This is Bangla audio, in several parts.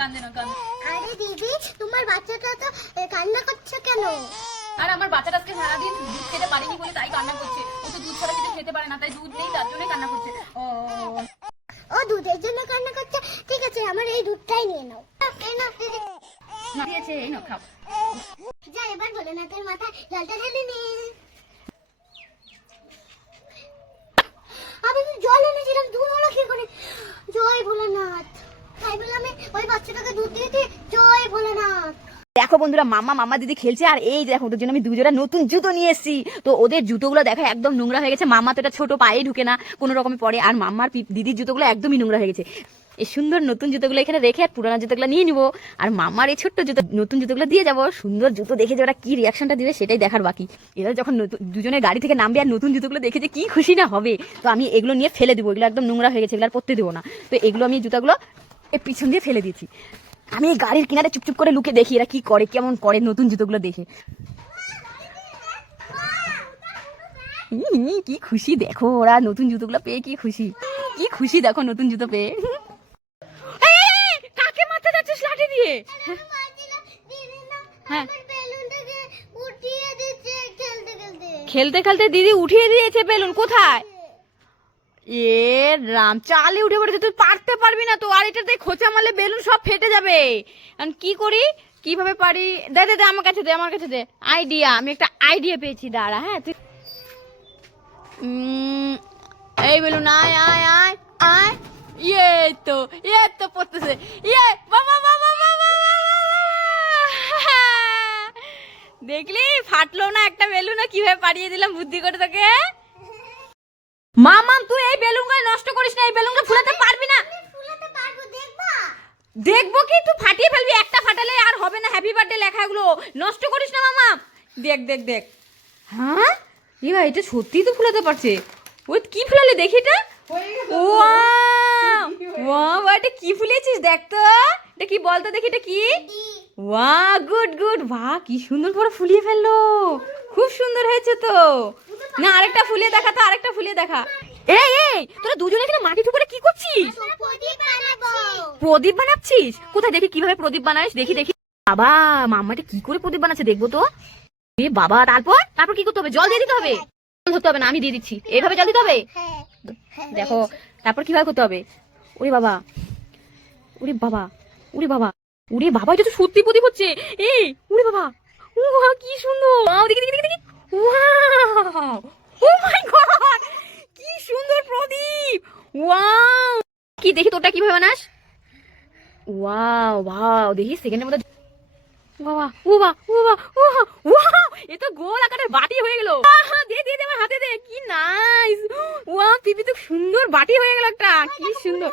কান্দে না কান্দে। আরে দিদি, তোমার বাচ্চাটা তো কান্না করছে কেন? আর আমার বাচ্চাটা আজকে সারাদিন দুধ খেতে পারেনি বলে তাই কান্না করছে। ও তো দুধ ছাড়া কিছু খেতে পারে না, তাই দুধ নেই, তার জন্যই কান্না করছে। ও দুধের জন্য কান্না করছে? ঠিক আছে, আমার এই দুধটাই নিয়ে নাও। এই নাও দিদি। দিয়েছে, এই নাও খাও। যা, এবার ভোলেনাথের মাথায় জলটা ঢেলে নে। আমি তো জল এনেছিলাম, দুধ হলো কি করে? জয় ভোলেনাথ। তাই বলে আমি ওই বাচ্চাটাকে দুধ দিয়েছি। জয় ভোলেনাথ। দেখো বন্ধুরা, মামা দিদি খেলছে, আর এই দেখো ওদের জন্য আমি দুজোড়া নতুন জুতো নিয়ে এসেছি। তো ওদের জুতোগুলো দেখো একদম নোংরা হয়ে গেছে। মামা তো এটা ছোট, পায়ে ঢুকে না, কোনো রকমে পড়ে। আর মাম্মার দিদির জুতোগুলো একদমই নোংরা হয়ে গেছে। এই সুন্দর নতুন জুতোগুলো এখানে রেখে আর পুরানো জুতোগুলো নিয়ে নিবো, আর মামার এই ছোট্ট জুতো নতুন জুতোগুলো দিয়ে যাবো। সুন্দর জুতো দেখে যে ওরা কি রিয়াকশনটা দিবে সেটাই দেখার বাকি। এরা যখন দুজনের গাড়ি থেকে নামবে আর নতুন জুতোগুলো দেখে যে কি খুশি না হবে। তো আমি এগুলো নিয়ে ফেলে দেবো, এগুলো একদম নোংরা হয়ে গেছে, এগুলো আর পরতে দেবো না। তো এগুলো আমি জুতোগুলো পিছন দিয়ে ফেলে দিয়েছি। আমি এই গাড়ির কিনারে চুপচুপ করে লুকে দেখি এরা কি করে, কেমন করে নতুন জুতোগুলো দেখে। কি খুশি দেখো, ওরা নতুন জুতোগুলো পেয়ে কি খুশি, কি খুশি দেখো নতুন জুতো পেয়ে। কাকে মারতে যাচ্ছিস লাঠি দিয়ে? হ্যাঁ, খেলতে খেলতে দিদি উঠিয়ে দিয়েছে বেলুন। কোথায়? এ রাম, চালে উঠে পড়েছে, তুই পারতে পারবি না তো। আর এটাতে খোঁচা মারলে বেলুন সব ফেটে যাবে। কি করি, কিভাবে পারি? দে দে দে, আমার কাছে দে, আমার কাছে দে। আইডিয়া, আমি একটা আইডিয়া পেয়েছি, দাঁড়া। হ্যাঁ, তুই এই বেলুন, আয় আয় আয় আয়। তো পড়তেছে। বাবা বাবা বাবা, দেখলি ফাটলো না একটা বেলুন, কিভাবে পাঠিয়ে দিলাম বুদ্ধি করে তোকে। মামাম, তুই এই বেলুনগুলো নষ্ট করিস না, এই বেলুনগুলো ফুলাতে পারবি না। দেখবো কি, তুই ফাটিয়ে ফেলবি। একটা ফাটালে আর হবে না হ্যাপি বার্থডে লেখাগুলো। নষ্ট করিস না মামা। দেখ দেখ দেখ, হ্যাঁ ভাই, এটা সত্যিই তো ফুলাতে পারছে। ওই কি ফুলালে দেখি এটা। ওয়াও, এটা কি ফুলিয়েছিস দেখ তো। এটা কি বলতো দেখি, এটা কি? Wow, good good. বাহ, কি সুন্দর করে ফুলিয়ে ফেললো, খুব সুন্দর হয়েছে তো। না, আরেকটা ফুলিয়ে দেখা তো, আরেকটা ফুলিয়ে দেখা। এই তোরা দুজনে এখানে মাটি ঠুকরে কি করছিস? প্রদীপ বানাচ্ছিস? কোথায় দেখি কিভাবে প্রদীপ বানাইস, দেখি দেখি। বাবা, মাম্মাটা কি করে প্রদীপ বানাচ্ছে দেখবো তো। এ বাবা, তারপর কি করতে হবে? জল দিয়ে দিতে হবে? জল ধরতে হবে না, আমি দিয়ে দিচ্ছি। এইভাবে জল দিতে হবে, দেখো। তারপর কিভাবে করতে হবে? ওরে বাবা, ওরে বাবা, ওরে বাবা, ওরে বাবা, এটা তো সত্যি প্রদীপ হচ্ছে। এই ওরে বাবা, ওয়া কি সুন্দর। দেখি দেখি দেখি দেখি। ওয়াও, ও মাই গড, কি সুন্দর প্রদীপ। ওয়াও, কি দেখি তোরটা কিভাবে বানাস। ওয়াও ওয়াও, দেখি সেকেন্ডের মধ্যে। বাবা, ও বাবা, ও বাবা, ওয়াও, এ তো গোল আকারের বাটি হয়ে গেল। দে দে দে, আমার হাতে দে। কি নাইস। ওয়াও, পিপি তো সুন্দর বাটি হয়ে গেল একটা, কি সুন্দর।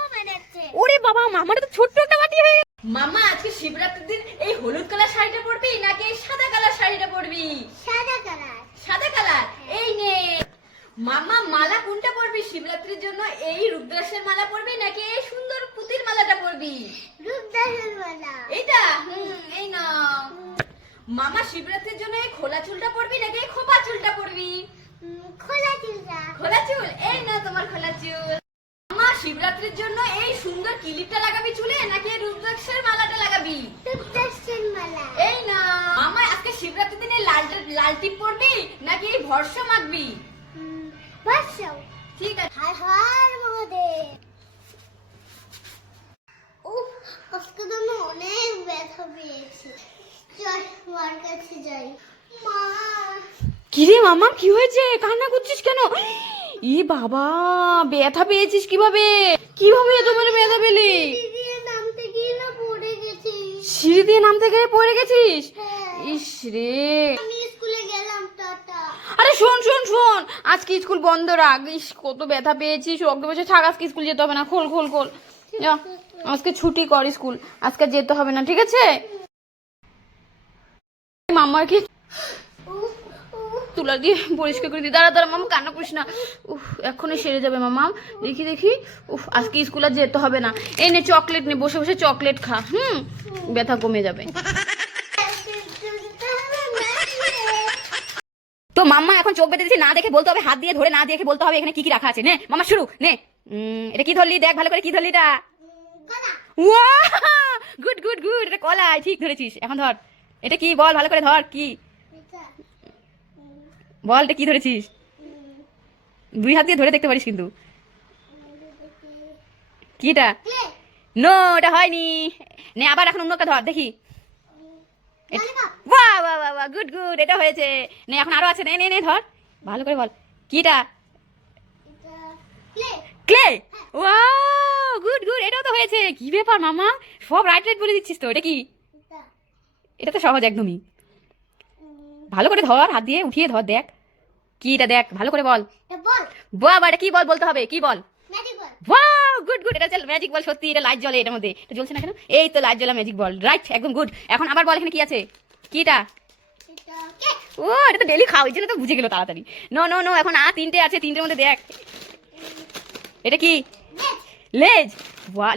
ওরে বাবা, মামাটা তো ছোট্ট একটা বাটি হয়ে গেল। মামা, আজকে শিবরাত্রির দিন এই হলুদ কালার শাড়িটা পরবি নাকি এই সাদা কালার শাড়িটা পরবি? সাদা কালার। সাদা কালার। এই নে মামা, মালা কোনটা পরবি শিবরাত্রির জন্য? এই রুদ্রাক্ষের মালা পরবি নাকি এই সুন্দর পুতির মালাটা পরবি? রূপদাসের মালা। এইটা? এই না মামা, শিবরাত্রির জন্য এই খোলা চুলটা পরবি নাকি এই খোপা চুলটা পরবি? খোলা চুলটা। খোলা চুল। এই না তোমার খোলা চুল। মামা, শিবরাত্রির জন্য এই সুন্দর ক্লিপটা লাগাবি চুলে নাকি এই রুদ্রাক্ষের মালাটা লাগাবি? রূপদাসের মালা। এই না মামা, আজকে শিবরাত্রির দিনে লাল টিপ পরবি নাকি এই ভরসা মাখবি? ভরসা। ঠিক আছে। হায় হায় মহাদেব। উফ, আজকে তো আমি অনেক ব্যথা পেয়েছি। চল মার কাছে যাই। মা। কিরে মামা, কি হয়েছে? কান্না করছিস কেন? ই বাবা, ব্যথা পেয়েছিস কিভাবে? কিভাবে এত বড় ব্যথা পেলি? সিঁড়ি দিয়ে নামতে গিয়ে পড়ে গেছিস? ইস রে। আমি স্কুলে গেলাম, টাটা। আরে শোন শোন শোন, আজকে স্কুল বন্ধ রাখ। ইস, কত ব্যথা পেয়েছিস। রক্ত বসে থাক, আজকে স্কুল যেতে হবে না। খোল খোল খোল, যা, আজকে ছুটি কর স্কুল, আজকে যেতে হবে না, ঠিক আছে? মামাকে তুলা দিয়ে পরিষ্কার করে দিই। দাঁড়া দাঁড়া মামা, কান্না করিস না। উফ, এখনই সেরে যাবে মামা। দেখি দেখি। উফ, আজকে স্কুল আর যেতে হবে না। এই নে চকলেট নে, বসে বসে চকলেট খা। ব্যথা কমে যাবে। তো মাম্মা এখন চোখ বেঁধে দিচ্ছি, না দেখে বলতে হবে, হাত দিয়ে ধরে না দেখে বলতে হবে এখানে কি কি রাখা আছে। নে মামা, শুরু নে। এটা কি ধরলি? দেখ ভালো করে, কি ধরলি এটা? গুড গুড গুড, এটা কলাই, ঠিক ধরেছিস। এখন ধর, এটা কি বল, ভালো করে ধর, কি এটা বল, এটা কি ধরেছিস? দুই হাত দিয়ে ধরে দেখতে পারিস কিন্তু। কি এটা? ক্লে নো, এটা হয়নি। নে আবার এখন অন্য একটা ধর দেখি। ললিপপ বাহ বাহ বাহ বাহ, গুড গুড, এটা হয়েছে। নে এখন আরো আছে, নে নে নে ধর, ভালো করে বল। কিটা? এটা clay clay. Wow, good good, এটাও তো হয়েছে। কি ব্যাপার মামা, সব রাইট রাইট বলে দিচ্ছিস তো। এটা কি? এটা এটা তো সহজ একদমই। ভালো করে ধর, হাত দিয়ে উঠিয়ে ধর, দেখ কি এটা, দেখ ভালো করে বল। এটা বল বাবা, এটা কি বল বলতে হবে, কি ball? Magic ball wow, good good, এটা হচ্ছে ম্যাজিক বল। সত্যি এটা লাইট জ্বলে, এটার মধ্যে এটা জ্বলছে না কেন? এই তো লাইট জ্বলা ম্যাজিক বল, রাইট, একদম গুড। এখন আবার বল, এখানে কি আছে? কিটা? এটা কেক ও, এটা তো ডেলি খাও, এই জন্য তো বুঝে গেল তাড়াতাড়ি। নো নো নো, এখন তিনটে আছে, তিনটের মধ্যে দেখ এটা কি? লেজ।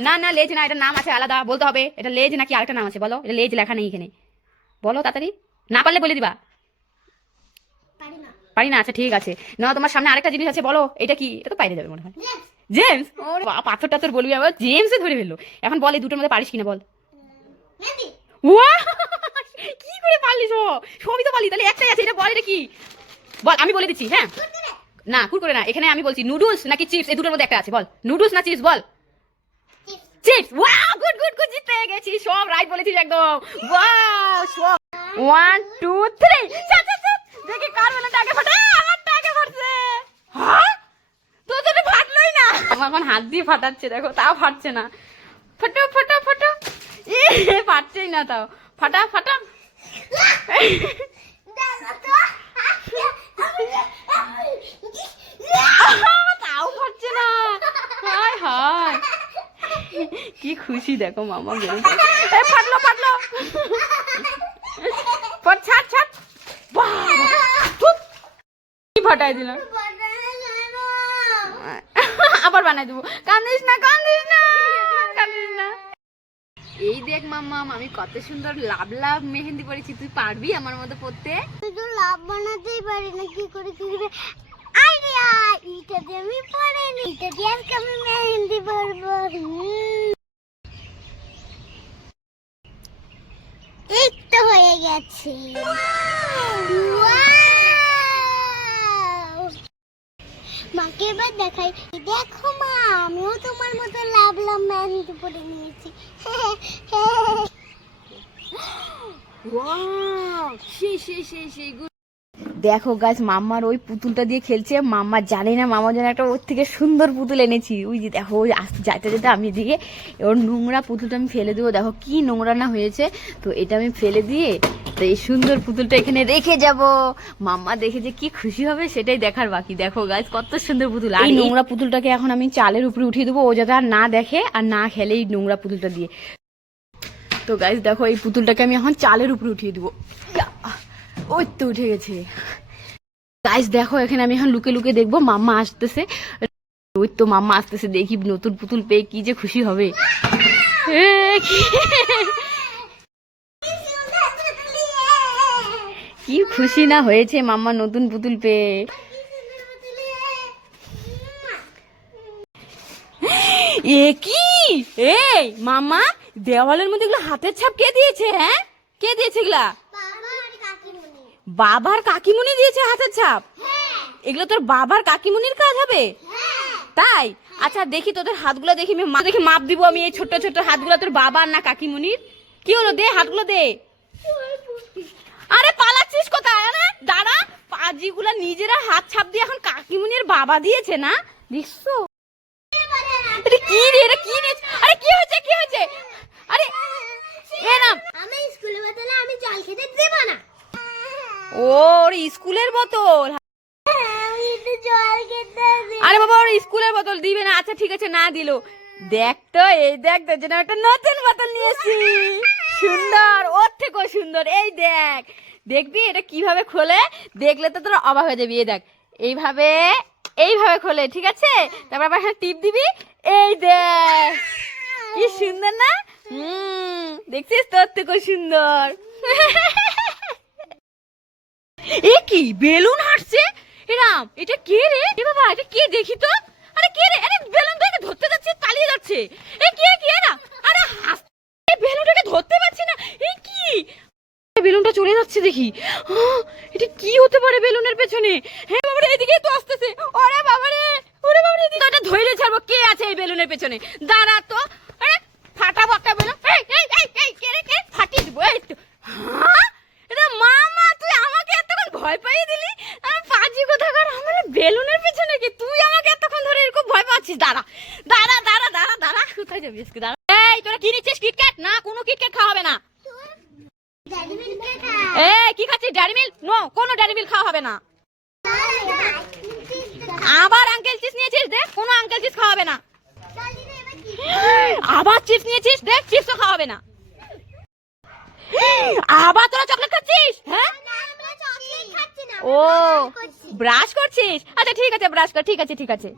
না না, লেজ না, এটা নাম আছে আলাদা, বলতে হবে। এটা লেজ নাকি আরেকটা নাম আছে বলো? এটা লেজ লেখা নেই এখানে, বলো তাড়াতাড়ি। না পারলে বলে দিবা। পারি না পারি না, আচ্ছা ঠিক আছে। না, তোমার সামনে আরেকটা জিনিস আছে, বলো এটা কি? এটা তো বাইরে যাবে মনে হয়। James James. ওরে বাবা, পাথর টাথর বলবি আবার, জেমসে ধরে ফেললো। এখন বল, এই দুটোর মধ্যে পারিস কিনা বল। মেহেদি ওয়া, কি করে পারলি? সবই তো পারলি, তাহলে একটাই আছে, এটা বল, এটা কি বল, আমি বলে দিচ্ছি। হ্যাঁ, কুরকুরে না কুরকুরে না, এখানে আমি বলছি নুডলস নাকি চিপস, এই দুটোর মধ্যে একটা আছে, বল নুডলস না চিপস, বল। Chips chips. Wow, good good good, জিতে গেছিস, সব রাইট বলেছিস একদম। ওয়াও, সব 1 2 3। দেখি কার বেলাটা আগে ফাটা। আমারটা আগে ফাটছে। হ্যাঁ, তো তো ফাটলোই না। আমার এখন হাত দিয়ে ফাটাচ্ছে, দেখো তাও ফাটছে না। ফাটো ফাটো ফাটো, ফাটছেই না তাও। ফাটা ফাটা। তাও ফাটছে না। হায় হায়, কি খুশি দেখো মামা, বেরোচ্ছে। এই ফাটলো ফাটলো, ছাড় ছাড়। বাহ, ধুৎ, কি ফাটাই দিলাম। আবার বানাই দেবো, কান্দিস না কান্দিস না কান্দিস না। এই দেখ মাম্মা, আমি কত সুন্দর লাভ লাভ মেহেন্দি পরেছি, তুই পারবি আমার মতো পরতে? শুধু লাভ বানাতেই পারি না, কি করে আইডিয়া, এটা দিয়ে আমি পড়িনি, এটা দিয়ে আজকে আমি মেহেন্দি পরবো। এই তো হয়ে গেছে। Wow! মাকে এবার দেখাই, দেখো মা, আমিও তোমার মতো লাভ লাভ মেহেন্দি পরে নিয়েছি। ওয়াও, সেই গুড। দেখো গাইস, মাম্মার ওই পুতুলটা দিয়ে খেলছে। মাম্মা জানে না মামা যেন একটা ওর থেকে সুন্দর পুতুল এনেছি। ওই যে দেখো, ওই আসতে যাইতে যেতে আমি এদিকে ওর নোংরা পুতুলটা আমি ফেলে দেবো। দেখো কি নোংরা না হয়েছে, তো এটা আমি ফেলে দিয়ে তো এই সুন্দর পুতুলটা এখানে রেখে যাব। মাম্মা দেখে যে কি খুশি হবে সেটাই দেখার বাকি। দেখো গাইস, কত সুন্দর পুতুল। আর এই নোংরা পুতুলটাকে এখন আমি চালের উপরে উঠিয়ে দেবো, ও যাতে আর না দেখে আর না খেলে এই নোংরা পুতুলটা দিয়ে। তো গাইস দেখো, এই পুতুলটাকে আমি এখন চালের উপরে উঠিয়ে দেবো। ওই তো উঠে গেছে। গাইস দেখো, এখানে আমি এখন লুকে লুকে দেখবো মাম্মা আসতেছে। ওই তো মাম্মা আসতেছে, দেখি নতুন পুতুল পেয়ে কি যে খুশি হবে। কি খুশি না হয়েছে মাম্মা নতুন পুতুল পেয়ে। এ কি, এই মাম্মা, দেওয়ালের মধ্যে এগুলো হাতের ছাপ কে দিয়েছে? হ্যাঁ, কে দিয়েছে এগুলা? বাবার কাকিমুনি দিয়েছে হাতের ছাপ। এগুলো তোর বাবার কাকিমুনির কাজ হবে? তাই? আচ্ছা দেখি তোদের হাতগুলো, দেখি আমি দেখি মাপ দিব আমি। এই ছোট ছোট হাতগুলো তোর বাবার না কাকিমুনির? কি হলো, দে হাতগুলো দে। আরে পালাচ্ছিস কোথায়? আরে দাঁড়া, পাজিগুলা নিজেরা হাত ছাপ দিয়ে এখন কাকিমুনির বাবা দিয়েছে না, দেখছো? এটা কি রে, এটা কি রে? আরে কি হয়েছে, কি হয়েছে? আরে এ না, আমি স্কুলে বোতলে আমি জল খেতে দেব না। ওর স্কুলের বোতল? আমি তো জল খেতে দেব। আরে বাবা, ওর স্কুলের বোতল দিবে না? আচ্ছা ঠিক আছে, না দিলো। দেখ তো, এই দেখ তোর জন্য একটা নতুন বোতল নিয়েছি, সুন্দর, ওর থেকেও সুন্দর। এই দেখ, দেখবি এটা কিভাবে খোলে, দেখলে তো তোর অবাক হয়ে যাবি। এই দেখ, এইভাবে এইভাবে খোলে, ঠিক আছে? তারপর আবার হ্যাঁ টিপ দিবি। এই দেখ কি সুন্দর না? দেখছিস, তোর থেকেও সুন্দর। এ কি বেলুন হাঁটছে? এরাম, এটা কে রে? এ বাবা, এটা কে দেখি তো। আরে কে রে? আরে বেলুন থেকে ধরতে যাচ্ছে, পালিয়ে যাচ্ছে। এ কে, কে না? আরে হাস, এই বেলুনটাকে বেলুনটা চলে যাচ্ছে দেখি। এটা কি হতে পারে বেলুনের পেছনে? হ্যাঁ বাবারে, এদিকে তো আসতেছে। ওরে বাবারে, ওরে বাবারে, এদিকে এটা ধরে ছাড়বো। কে আছে এই বেলুনের পেছনে? দাঁড়া তো। আরে ফাটাবো একটা বেলুন। এই এই এই এই, কে রে, কে? ফাটিয়ে দিব। এই তো। এটা মামা, তুই আমাকে এতক্ষণ ভয় পাইয়ে দিলি। পাজি কোথাকার, আমার বেলুনের পেছনে কি? তুই আমাকে এতক্ষণ ধরে এরকম ভয় পাচ্ছিস? দাঁড়া দাঁড়া দাঁড়া দাঁড়া দাঁড়া, কোথায় যাবি আজকে? দাঁড়া। এই তোরা কি নিচ্ছিস? কিটক্যাট? না, কোনো কিটক্যাট খাওয়া হবে না। ড্যাডি মিল্ক এই কি খাচ্ছিস? ড্যারি মিল্ক? নো, কোনো ড্যারি মিল্ক খাওয়া হবে না। আবার আঙ্কেল চিপস নিয়েছিস? দেখ, কোনো আঙ্কেল চিপস খাওয়া হবে না। আবার চিপস নিয়েছিস? দেখ, চিপসও খাওয়া হবে না। আবার তোরা চকলেট খাচ্ছিস? হ্যাঁ, ও ব্রাশ করছিস? আচ্ছা ঠিক আছে, ব্রাশ কর। ঠিক আছে ঠিক আছে।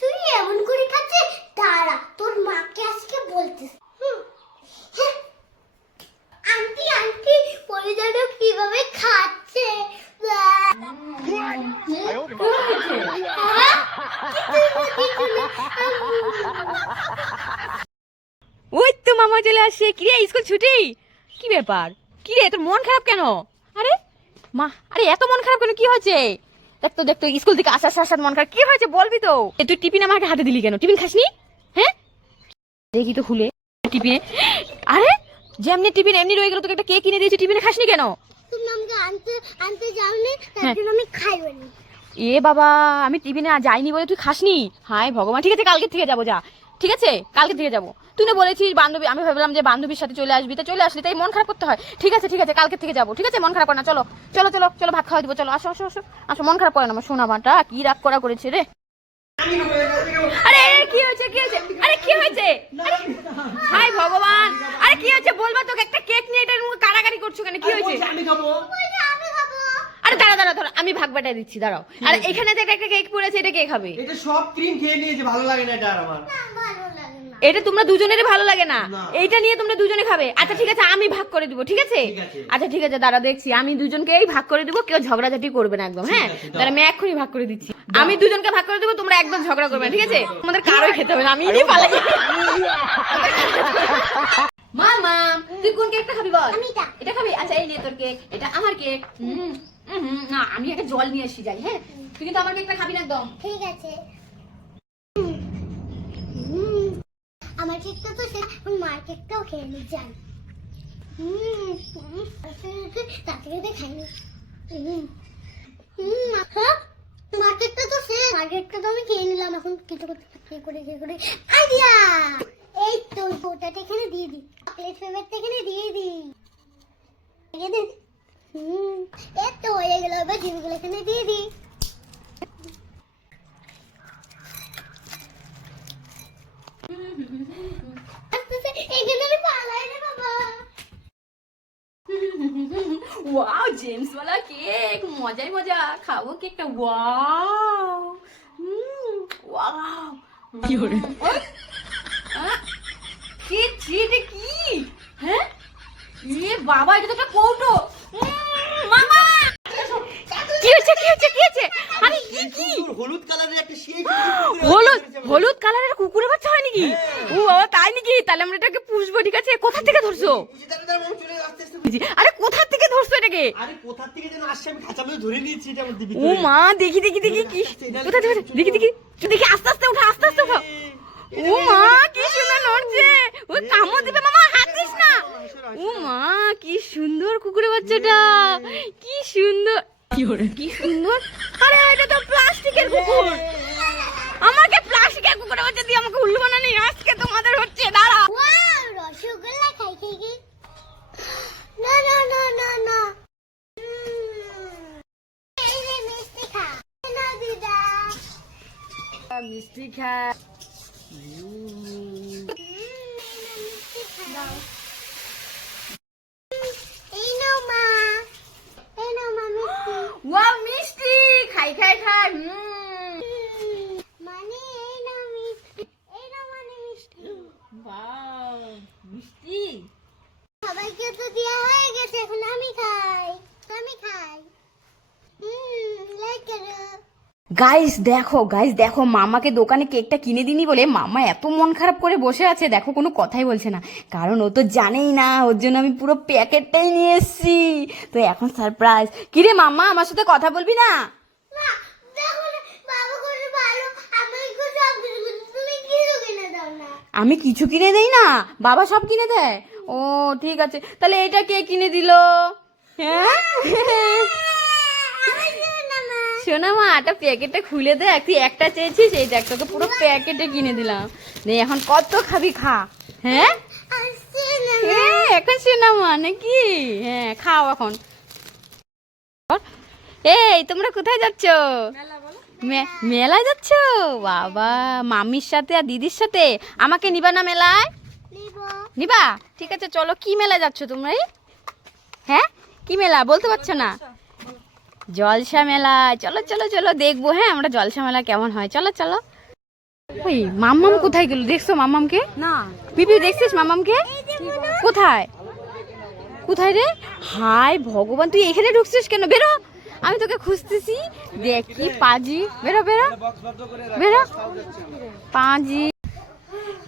তুই এমন করে খাচ্ছিস? দাঁড়া, তোর মাকে আজকে বলতিস। আন্টি আন্টি, পরে জানো কিভাবে খাচ্ছে? ওই তো মামা চলে আসছে। কি রে, স্কুল ছুটি? কি ব্যাপার? কি রে, তোর মন খারাপ কেন? আরে মা, আরে এত মন খারাপ কেন? কি হয়েছে? দেখতো দেখতো, স্কুল থেকে আসার সাথে সাথে মন খারাপ। কি হয়েছে বলবি তো? তুই টিফিন আমাকে হাতে দিলি কেন? টিফিন খাসনি? হ্যাঁ, দেখি তো খুলে টিফিনে। আরে যেমনি টিফিন এমনি রয়ে গেল। তোকে একটা কেক কিনে দিয়েছি, টিফিনে খাসনি কেন? তুমি আমাকে আনতে আনতে যাওনি, তার জন্য আমি খাইনি। এ বাবা, আমি টিফিনে যাইনি বলে তুই খাসনি? হায় ভগবান। ঠিক আছে, কালকে থেকে যাবো। যা, ঠিক আছে, কালকে থেকে যাবো। তুই না বলেছিস বান্ধবী, আমি ভাবলাম যে বান্ধবীর সাথে চলে আসবি, তো চলে আসলি, তাই মন খারাপ করতে হয়? ঠিক আছে ঠিক আছে, কালকে থেকে যাবো। ঠিক আছে, মন খারাপ করে না। চলো চলো চলো চলো, ভাত খাওয়া দিব। চলো, আসো আসো আসো আসো। মন খারাপ করে না। আমার সোনা মাটা কি রাগ করা করেছে রে। আরে কি হয়েছে? কি হয়েছে? আরে কি হয়েছে? হায় ভগবান, আরে কি হয়েছে বলবা তো? একটা কেক নিয়ে এটার মুখে কাড়াকাড়ি করছো কেন? কি হয়েছে? আমি খাবো। আরে দাঁড়া দাঁড়া দাঁড়া, আমি ভাগ বাটাই দিচ্ছি, দাঁড়াও। আর এখানে যে একটা কেক পড়েছে, এটা কে খাবে? এটা সব ক্রিম খেয়ে নিয়েছে, ভালো লাগে না এটা আর আমার। ভালো লাগে না। এটা তোমরা দুজনেরই ভালো লাগে না? না। এইটা নিয়ে তোমরা দুজনে খাবে? আচ্ছা ঠিক আছে, আমি ভাগ করে দিব। ঠিক আছে ঠিক আছে। আচ্ছা ঠিক আছে, দাঁড়া দেখছি। আমি দুজনকেই ভাগ করে দিব, কেউ ঝগড়াঝাটি করবে না একদম। হ্যাঁ, ঠিক আছে, দাও। দাঁড়া আমি এক্ষুনি ভাগ করে দিচ্ছি। আমি দুজনকে ভাগ করে দেবো, তোমরা একদম ঝগড়া করবে না। ঠিক আছে, তোমাদের কারোই খেতে হবে না, আমি নিয়ে পালাই। মামা, তুই কোন কেকটা খাবি বল? আমি এটা। এটা খাবি? আচ্ছা এই নে তোর কেক, এটা আমার কেক। না, আমি একটা জল নিয়ে এসে যাই। হ্যাঁ, তুই কিন্তু আমার কেকটা খাবি না একদম। ঠিক আছে। আমার কেকটা তো শেষ, এখন মার কেকটাও খেয়ে নি। যাই। তাড়াতাড়ি খাইনি। মার কেকটা তো শেষ। মার কেকটা তো আমি খেয়ে নিলাম। এখন কিছু করতে কে করে আইডিয়া। এই তো ওটাটা এখানে দিয়ে দিই। চকলেট ফ্লেভারটা এখানে দিয়ে দিই। এই তো হয়ে গেল। এবার জিনিসগুলো এখানে দিয়ে দিই। এখানে আমি পালাই রে বাবা। ওয়াও, জেমস वाला কেক, মজাই মজা। খাবো কেকটা। Wow, wow. কি হলো? কি চিটে কি? হ্যাঁ, এ বাবা, এটা তো একটা কৌটো। মামা, কি হচ্ছে? কি হচ্ছে? কি হচ্ছে? আরে কি কি? হলুদ কালারের একটা সেই হলুদ হলুদ কালারের কুকুরের বাচ্চা হয় নাকি? ও বাবা, তাই নাকি? তাহলে আমরা এটাকে পুষবো। ঠিক আছে, কোথা থেকে ধরছো? আরে কোথা থেকে ধরছো এটাকে? আরে কোথা থেকে যেন আসছে, আমি খাঁচা মধ্যে ধরে নিয়েছি এটা মধ্যে ও ভিতরে। মা, দেখি দেখি দেখি কি কোথা থেকে? দেখি দেখি দেখি, আস্তে আস্তে উঠা, আস্তে আস্তে উঠা। ও মা, কি সুন্দর নড়ছে। ও কামড় দিবে। মামা হাত দিস না। ও মা, কি সুন্দর কুকুরের বাচ্চাটা, কি সুন্দর। কি সুন্দর। আরে এটা তো প্লাস্টিকের কুকুর। আমাকে প্লাস্টিকের কুকুরের বাচ্চা দিয়ে আমাকে উল্লু বানানি। আজকে তোমাদের হচ্ছে। দাঁড়া। ওয়াও, রসগোল্লা খাই কি? না না না না না। এই রে মিষ্টি খা। না দিদা। মিষ্টি খা। এই নাও মা। এই নাও মা মিষ্টি। ওয়াও, মিষ্টি। খাই খাই খাই। মানে এই নাও মিষ্টি। এই নাও মানে মিষ্টি। ওয়াও, মিষ্টি। সবাইকে তো দেওয়া হয়ে গেছে, এখন আমি খাই। আমি খাই। লাইক করো। গাইস দেখো মামাকে দোকানে কেকটা কিনে দিনি বলে মামা এত মন খারাপ করে বসে আছে, দেখো কোনো কথাই বলছে না, কারণ ও তো জানেই না ওর জন্য আমি পুরো প্যাকেটটাই নিয়ে এসেছি। তো এখন সারপ্রাইজ। কিরে মামা, আমার সাথে কথা বলবি না? না, দেখো না, বাবা করে ভালো, আমি কিছু সব কিছু কিনে, তুমি কিছু কিনে দাও না। আমি কিছু কিনে দেই না, বাবা সব কিনে দেয়। ও ঠিক আছে, তাহলে এটা কে কিনে দিল? হ্যাঁ শোনা মা, একটা প্যাকেটটা খুলে দে, তুই একটা চেয়েছিস, এই দেখ তোকে পুরো প্যাকেটে কিনে দিলাম। নে এখন কত খাবি খা। হ্যাঁ আসছে না। হ্যাঁ এখন শোনা মা নাকি, হ্যাঁ খাও এখন। এই তোমরা কোথায় যাচ্ছ? মেলায় যাচ্ছ? বাবা, মামির সাথে আর দিদির সাথে। আমাকে নিবা না মেলায়? নিবো। নিবা? ঠিক আছে চলো। কি মেলায় যাচ্ছ তোমরা? হ্যাঁ কি মেলা বলতে পারছো না? জলসা মেলা। চলো চলো চলো দেখবো, হ্যাঁ আমরা জলসা মেলা কেমন হয়। চলো চলো। ওই মাম্মাম কোথায় গেল? দেখছো মাম্মামকে? না। পিপি দেখছিস মাম্মামকে? কোথায় কোথায় রে? হায় ভগবান, তুই এখানে ঢুকছিস কেন? বেরো, আমি তোকে খুঁজতেছি। দেখ কি পাজি। বেরো বেরো বেরো পাজি।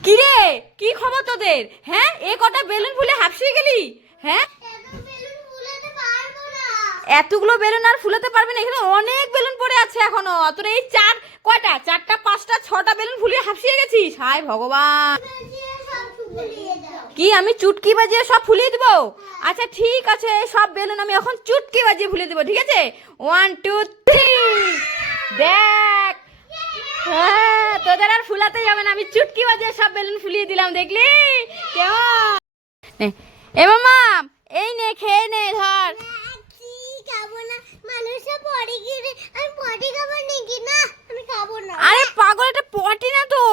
কি রে, কি খবর তোদের? হ্যাঁ এ কটা বেলুন ফুলে হাফসিয়ে গেলি? হ্যাঁ এত বেলুন ফুলাতে পারবো না। এতগুলো বেলুন আর ফুলাতে পারবে না, এখানে অনেক বেলুন পড়ে আছে এখনো। তোর এই কয়টা, 4টা 5টা 6টা বেলুন ফুলিয়ে হাফসিয়ে গেছিস। হায় ভগবান। বাজিয়ে সব ফুলিয়ে দাও। কি আমি চুটকি বাজিয়ে সব ফুলিয়ে দিব? আচ্ছা ঠিক আছে, সব বেলুন আমি এখন চুটকি বাজিয়ে ফুলিয়ে দেবো, ঠিক আছে? 1 2 3 দেখ। হ্যাঁ তোদের আর ফুলাতেই হবে না, আমি চুটকি বাজিয়ে সব বেলুন ফুলিয়ে দিলাম, দেখলি কেমন? এ মামা এই নে, খেয়ে নে, ধর। আছি, খাবো না। মানুষে পড়ে গিয়ে আমি পটি খাবো নাকি? না, আমি খাবো না। আরে পাগল, এটা পটি না তো,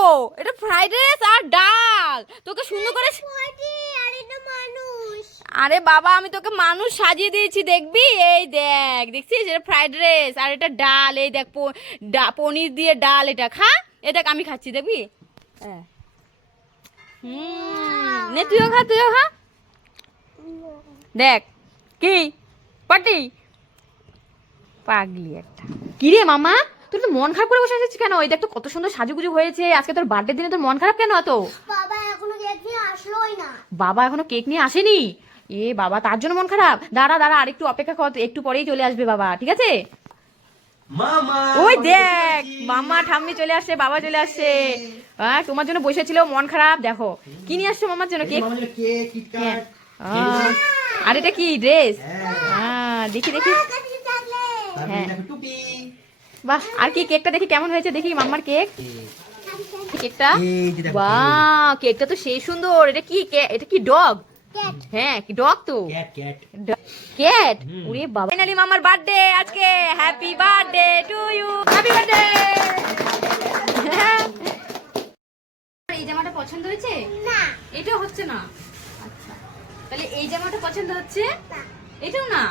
এটা ফ্রাইড রাইস আর ডাল। তোকে সুন্দর করে পটি আর এটা মানুষ। আরে বাবা, আমি তোকে মানুষ সাজিয়ে দিয়েছি, দেখবি? এই দেখ, দেখছিস? এটা ফ্রাইড রাইস আর এটা ডাল। এই দেখ পনির দিয়ে ডাল, এটা খা। এই দেখ আমি খাচ্ছি, দেখবি? হ্যাঁ নে তুইও খা, তুইও খা। দেখ কি পাটি পাগলি একটা। কি রে মামা, তুই তো মন খারাপ করে বসে আছিস কেন? ওই দেখ তো কত সুন্দর সাজুগুজু হয়েছে, আজকে তোর বার্থডে দিনে তোর মন খারাপ কেন এত? বাবা এখনো কেক নিয়ে আসলোই না। বাবা এখনো কেক নিয়ে আসেনি? এ বাবা, তার জন্য মন খারাপ? দাঁড়া দাঁড়া, আরেকটু অপেক্ষা কর, একটু পরেই চলে আসবে বাবা, ঠিক আছে? মামা ওই দেখ মামা ঠাম্মি চলে আসছে, বাবা চলে আসছে। হ্যাঁ তোমার জন্য বসেছিল, মন খারাপ। দেখো কি নিয়ে আসছো মামার জন্য? কেক। মামার জন্য কেক, কিটক্যাট। আর এটা কি ড্রেস? হ্যাঁ দেখি দেখি। কাছে থাকলে তারপরে দেখো টুপি। বাহ, আর কি কেকটা দেখি কেমন হয়েছে, দেখি মাম্মার কেক। কেকটা এই যে দেখো বাহ, কেকটা তো সেই সুন্দর। এটা কি এটা কি ডগ? ক্যাট। হ্যাঁ কি ডগ তো? Cat cat. ক্যাট। ওরে বাবা, ফাইনালি মামার বার্থডে আজকে। Happy birthday to you, happy birthday. এই জামাটা পছন্দ হয়েছে? না। এটা হচ্ছে না। আচ্ছা তাহলে এই জামাটা পছন্দ হচ্ছে? না। এটাও না।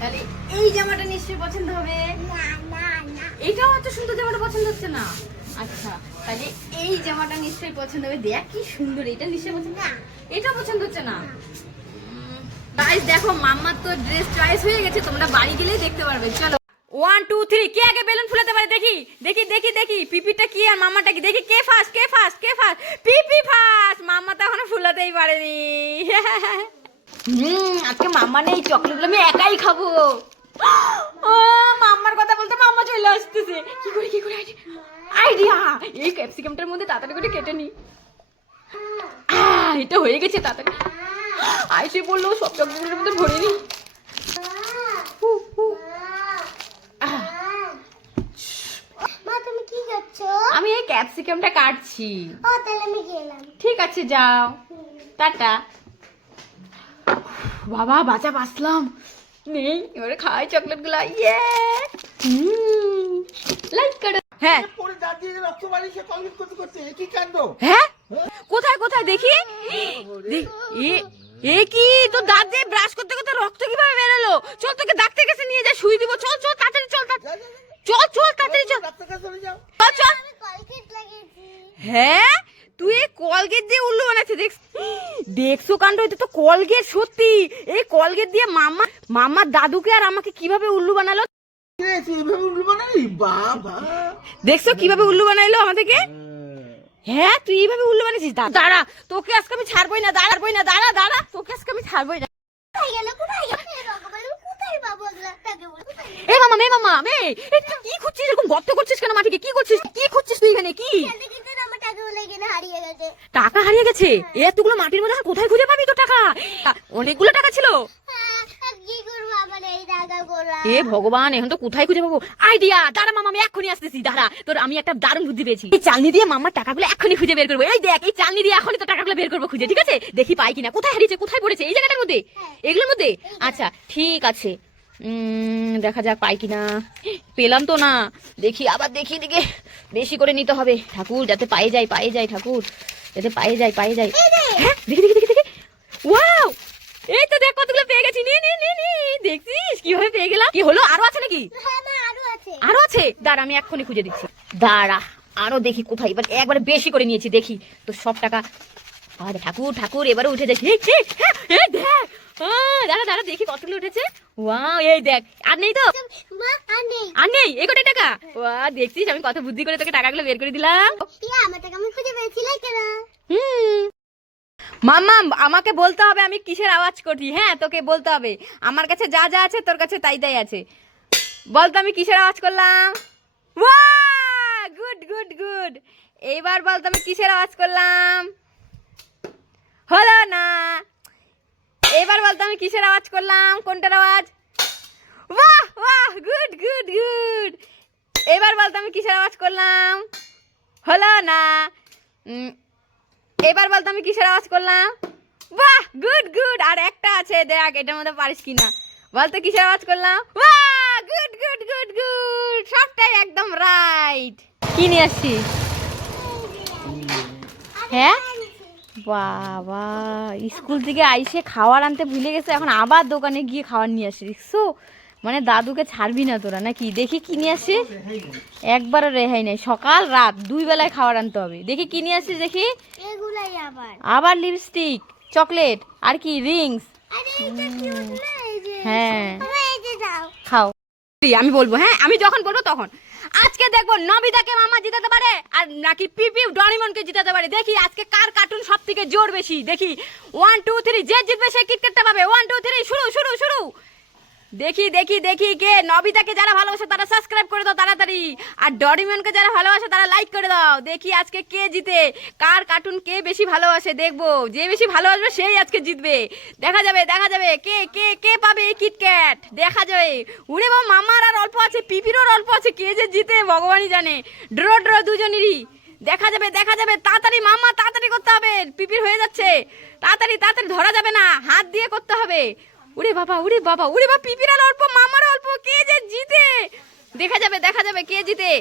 তাহলে এই জামাটা নিশ্চয়ই পছন্দ হবে। না না না। এটাও এত সুন্দর, জামাটা পছন্দ হচ্ছে না। আচ্ছা তাহলে এই জামাটা নিশ্চয়ই পছন্দ হবে। দেখ কি সুন্দর, এটা নিশ্চয়ই পছন্দ না। এটাও পছন্দ হচ্ছে না। গাইস দেখো মাম্মার তো ড্রেস চয়েস হয়ে গেছে, তোমরা বাড়ি গেলেই দেখতে পারবে। চলো 1 2 3 কে আগে বেলুন ফুলাতে পারে দেখি দেখি দেখি দেখি। পিপিটা কি আর মাম্মাটা কি, দেখি কে ফার্স্ট কে ফার্স্ট কে ফার্স্ট। পিপি ফার্স্ট, মাম্মা তো এখনো ফুলাতেই পারেনি। আজকে মাম্মা নেই, চকলেটগুলো আমি একাই খাবো। ও মাম্মার কথা বলতে মাম্মা চলে আসতেছে। কি করে আইডিয়া, এই ক্যাপসিকামটার মধ্যে তাড়াতাড়ি করে কেটে নি। এটা হয়ে গেছে, তাড়াতাড়ি আইসে বললো সব চকলেটের মধ্যে ভরে নি। মা তুমি কি করছো? আমি এই ক্যাপসিকামটা কাটছি। ও তাহলে আমি গেলাম। ঠিক আছে যাও, টাটা। বাবা বাঁচা বাঁচলাম। নেই এবারে খাই চকলেট গুলা। ইয়ে লাইক করো। হ্যাঁ পরে দাঁত দিয়ে রক্ত বাড়িয়ে কলগেট করতে করতে কি কাণ্ড। হ্যাঁ কোথায় কোথায় দেখি। এ কি তোর দাঁত দিয়ে ব্রাশ করতে করতে রক্ত কিভাবে বেরোলো? চল তোকে ডাক্তারের কাছে নিয়ে যা, সুই দিব। চল চল তাড়াতাড়ি, চল তাড়াতাড়ি চল। ডাক্তার কাছে চলে যাও। চল। আমি কলগেট লাগিয়েছি। হ্যাঁ তুই এই কলগেট দিয়ে উল্লু বানাচ্ছিস? দেখছো কাণ্ড, এটা তো কলগেট। সত্যি এই কলগেট দিয়ে মাম্মার দাদুকে আর আমাকে কিভাবে উল্লু বানালো। তুই এভাবে উল্লু বানালি? বাবা দেখছো কিভাবে উল্লু বানাইলো আমাদেরকে? হ্যাঁ তুই এইভাবে উল্লু বানিয়েছিস। দাঁড়া তোকে আজকে আমি ছাড়বই না, দাঁড়া তোকে আজকে আমি ছাড়বই না। কোথায় গেল কোথায় গেল ভগবান কোথায় পাবো এগুলা টাকা বল কোথায় এ মামা তুই কি খুঁজছিস? এরকম গর্ত করছিস কেন মাটিকে? কি করছিস তুই এখানে? কি কিন্তু আমার টাকা বলে এখানে হারিয়ে গেছে টাকা হারিয়ে গেছে? এতগুলো মাটির মধ্যে কোথায় খুঁজে পাবি তো টাকা? অনেকগুলো টাকা ছিল। কি করবো আমার এই টাকাগুলো এ ভগবান এখন তো কোথায় খুঁজে পাবো? আইডিয়া, দাঁড়া মামা আমি এক্ষুনি আসতেছি। দাঁড়া তোর আমি একটা দারুণ বুদ্ধি পেয়েছি। এই চালনি দিয়ে মামার টাকাগুলো এক্ষুনি খুঁজে বের করবো। এই দেখ এই চালনি দিয়ে এখনই তো টাকাগুলো বের করবো খুঁজে। ঠিক আছে দেখি পাই কিনা। কোথায় হারিয়েছে, কোথায় পড়েছে? এই জায়গাটার মধ্যে, এগুলোর মধ্যে? আচ্ছা ঠিক আছে, দেখা যাক পাই কিনা। পেলাম তো না, দেখি আবার দেখি দিকে বেশি করে নিতে হবে। ঠাকুর যাতে পায়ে যায় ঠাকুর যাতে পায়ে যায়। হ্যাঁ দেখি ওয়াও এই তো দেখ কতগুলো পেয়ে গেছি। নে দেখছিস কিভাবে পেয়ে গেলাম? কি হলো আরো আছে নাকি? হ্যাঁ মা আরো আছে? দাঁড়া আমি এক্ষুনি খুঁজে দিচ্ছি। দাঁড়া আরো দেখি কোথায়। এবার একবারে বেশি করে নিয়েছি, দেখি তো সব টাকা। আরে ঠাকুর এবারে উঠে যাচ্ছে। দেখ দাঁড়া দেখি কতগুলো উঠেছে। ওয়াও এই দেখ আর নেই তো? মা আর নেই এই কোটি টাকা। ওয়া দেখছিস আমি কত বুদ্ধি করে তোকে টাকাগুলো বের করে দিলাম। আমার টাকা আমি খুঁজে পেয়েছিলাই কেন? মাম্মা আমাকে বলতে হবে আমি কিসের আওয়াজ করি। হ্যাঁ তোকে বলতে হবে। আমার কাছে যা আছে তোর কাছে তাই আছে। বলতো আমি কিসের আওয়াজ করলাম? Wow good. এইবার বলতো আমি কিসের আওয়াজ করলাম? হলো না। এবার বলতো আমি কিসের আওয়াজ করলাম? কোনটার আওয়াজ? বাহ গুড। এবার বলতো আমি কিসের আওয়াজ করলাম? হলো না। এবার বলতো আমি কিসের আওয়াজ করলাম? বাহ গুড। আর একটা আছে দেখ এটার মধ্যে পারিস কিনা। বলতো কিসের আওয়াজ করলাম? বাহ গুড। সবটাই একদম রাইট। কি নিয়ে আসছিস? হ্যাঁ বাবা স্কুল থেকে আইসে খাবার আনতে ভুলে গেছে, এখন আবার দোকানে গিয়ে খাবার নিয়ে আসে। দেখছো মানে দাদুকে ছাড়বি না তোরা নাকি? দেখি কি নিয়ে আসিস। একবারও রেহাই নেই, সকাল রাত 2 বেলায় খাবার আনতে হবে। দেখি কি নিয়ে আসিস দেখি। এগুলাই আবার লিপস্টিক, চকলেট আর কি রিংস। আরে এটা কিউট না এই যে। হ্যাঁ আমার এই যে দাও। খাও। আমি বলবো, হ্যাঁ আমি যখন বলবো তখন। আজকে দেখবো নবিতাকে মামা জিতাতে পারে আর নাকি পিপি ডরিমনকে জিতাতে পারে। দেখি আজকে কার কার্টুন সব থেকে জোর বেশি। দেখি 1 2 3 যে জিতবে সে কিটকেটটা পাবে। 1 2 3 শুরু। দেখি কে নবিতাকে যারা ভালোবাসে তারা সাবস্ক্রাইব করে দাও তাড়াতাড়ি, আর ডরিমনকে যারা ভালোবাসে তারা লাইক করে দাও। দেখি আজকে কে জিতে, কার কার্টুন কে বেশি ভালোবাসে। দেখবো যে বেশি ভালোবাসবে সেই আজকে জিতবে। দেখা যাবে কে পাবে এই কিটক্যাট। দেখা যাবে। উড়ে বাবা মামার আর অল্প আছে, পিপিরও অল্প আছে। কে যে জিতে ভগবানই জানে। ড্র দুজনেরই। দেখা যাবে তাড়াতাড়ি মামা তাড়াতাড়ি করতে হবে। পিপির হয়ে যাচ্ছে, তাড়াতাড়ি ধরা যাবে না, হাত দিয়ে করতে হবে। উড়ে বাবা পিপির আর অল্প মামার অল্প। কে যে জিতে দেখা যাবে কে জিতে।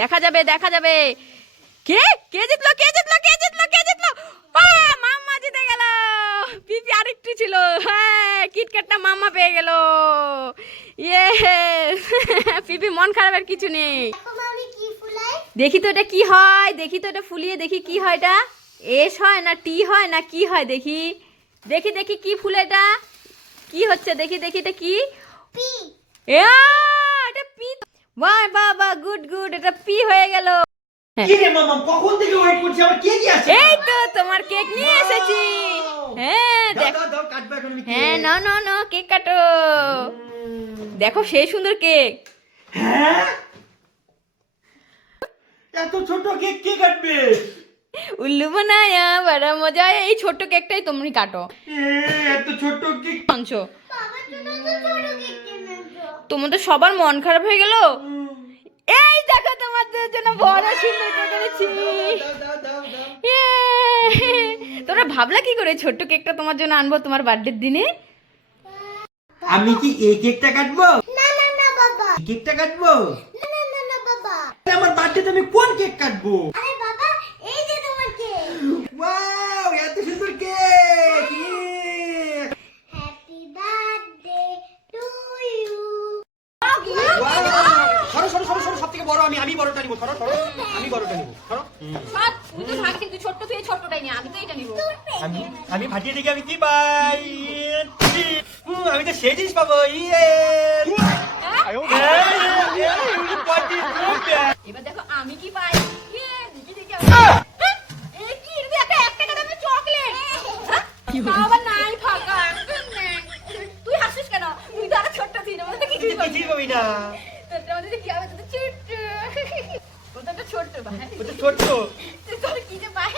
দেখা যাবে কে জিতলো। মাম্মা জিতে গেল। পিপি আরেকটু ছিল। হ্যাঁ কিটক্যাটটা মাম্মা পেয়ে গেল। ইয়ে পিপি মন খারাপের কিছু নেই। আমি কি ফুলাই? দেখি তো এটা কি হয়। দেখি তো এটা ফুলিয়ে দেখি কি হয়। এটা এস হয় না টি হয় না কি হয়? দেখি কি ফুল এটা কি হচ্ছে? দেখি এটা কি? পি। এটা পি। বাহ গুড। এটা পি হয়ে গেল। কি রে মামা কখন থেকে ওয়েট করছি, আবার কে কি আসছে? এই তো তোমার কেক নিয়ে এসেছি। হ্যাঁ দেখ। দাও কাটবে এখন আমি। হ্যাঁ না কেক কাটো। দেখো সেই সুন্দর কেক। হ্যাঁ এত ছোট কেক কে কাটবে? উল্লু বানায়া বড় মজা। এই ছোট্ট কেকটাই তুমি কাটো। এত ছোট কেক পাঁচ বাবার জন্য তো ছোট কেক কিনেছো। তোমাদের সবার মন খারাপ হয়ে গেল। এই দেখো তোমাদের জন্য বড় সুন্দর কেক এনেছি। দাও তোমরা ভাবলা কি করে ছোট্ট কেকটা তোমার জন্য আনবো তোমার বার্থডের দিনে? আমি কি এই কেকটা কাটবো? না বাবা। এই কেকটা কাটবো? না বাবা। আমার বার্থডেতে আমি কোন কেক কাটবো? আরে বাবা এই যে তোমার কেক। ওয়াও এত সুন্দর cake. Happy birthday to you. সরো সবথেকে বড় আমি বড়টা নিব। সরো আমি বড়টা নিব। সরো তুই তো থাক কিন্তু ছোট্ট তুই ছোটটাই নি, আমি তো এটা নিব। আমি ফাটিয়ে দেখি আমি কি পাই। আমি তো সেই জিনিস পাবো। ইয়ে হ্যাঁ এবার দেখো আমি কি পাই দেখি দেখি এ কি রে একটা 1 টাকা দামের চকলেট বাবা নাই ফাঁকা তুই হাসিস কেন তুই তো আরো ছোট্ট ছিস আমাদের কিছু কিছুই পাবি না। তোর আমাদের কি হবে তোর ছোট্ট ওটা তো ছোট্ট ভাই ওটা ছোট্ট। তোর কি যে পায়